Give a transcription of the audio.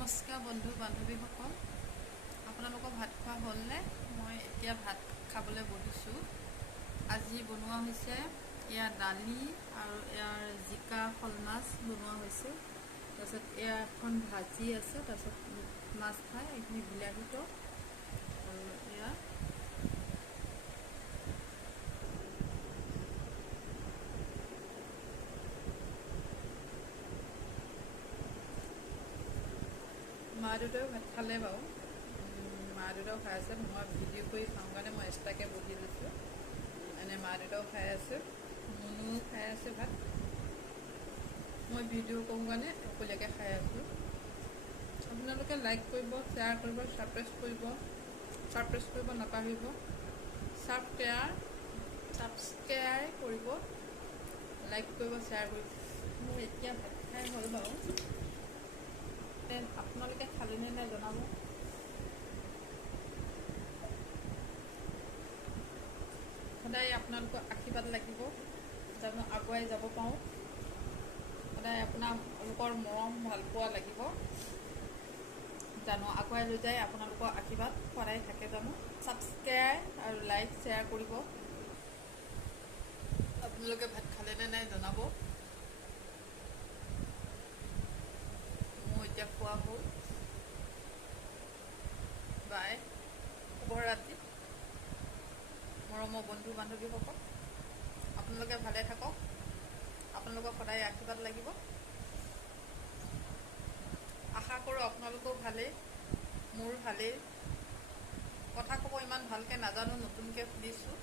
নমস্কাৰ বন্ধু বান্ধৱীসকল, আপোনালোকৰ ভাত খোৱা হ'লনে? মই এতিয়া ভাত খাবলৈ বহিছোঁ। আজি বনোৱা হৈছে এয়া দালি আৰু ইয়াৰ জিকা শ'ল মাছ বনোৱা হৈছে। তাৰপিছত এয়া এখন ভাজি আছে, তাৰপিছত মাছ ফ্ৰাই, এইখিনি বিলাহী টক আৰু এয়া মা দেউতাও ভাত খালে বাৰু। মা দেউতাও খাই আছে। মই ভিডিঅ' কৰি খাওঁ কাৰণে মই এক্সট্ৰাকৈ বহি লৈছোঁ। এনে মা দেউতাও খাই আছে, মুনুও খাই আছে ভাত। মই ভিডিঅ' কৰোঁ কাৰণে অকলীয়াকৈ খাই আছোঁ। আপোনালোকে লাইক কৰিব, শ্বেয়াৰ কৰিব, ছাবস্ক্ৰাইব কৰিব নাপাহৰিব। ছাবস্ক্ৰাইব কৰিব, লাইক কৰিব, শ্বেয়াৰ কৰিব। মোৰ এতিয়া ভাত খাই হ'ল বাৰু। আপোনালোকে খালেনে নাই জনাব। সদায় আপোনালোকৰ আশীৰ্বাদ লাগিব, জানো আগুৱাই যাব পাৰোঁ। সদায় আপোনালোকৰ মৰম ভালপোৱা লাগিব, জানো আগুৱাই লৈ যায়। আপোনালোকৰ আশীৰ্বাদ সদায় থাকে জানো। ছাবস্ক্ৰাইব আৰু লাইক শ্বেয়াৰ কৰিব। আপোনালোকে ভাত খালেনে নাই জনাব। মোৰ এতিয়া খোৱা হ'ল। বাই, শুভৰাত্ৰি। মৰমৰ বন্ধু বান্ধৱীসকল, আপোনালোকে ভালে থাকক। আপোনালোকক সদায় আশীৰ্বাদ লাগিব। আশা কৰোঁ আপোনালোকেও ভালেই, মোৰ ভালেই। কথা ক'ব ইমান ভালকৈ নাজানো, নতুনকৈ খুলিছোঁ।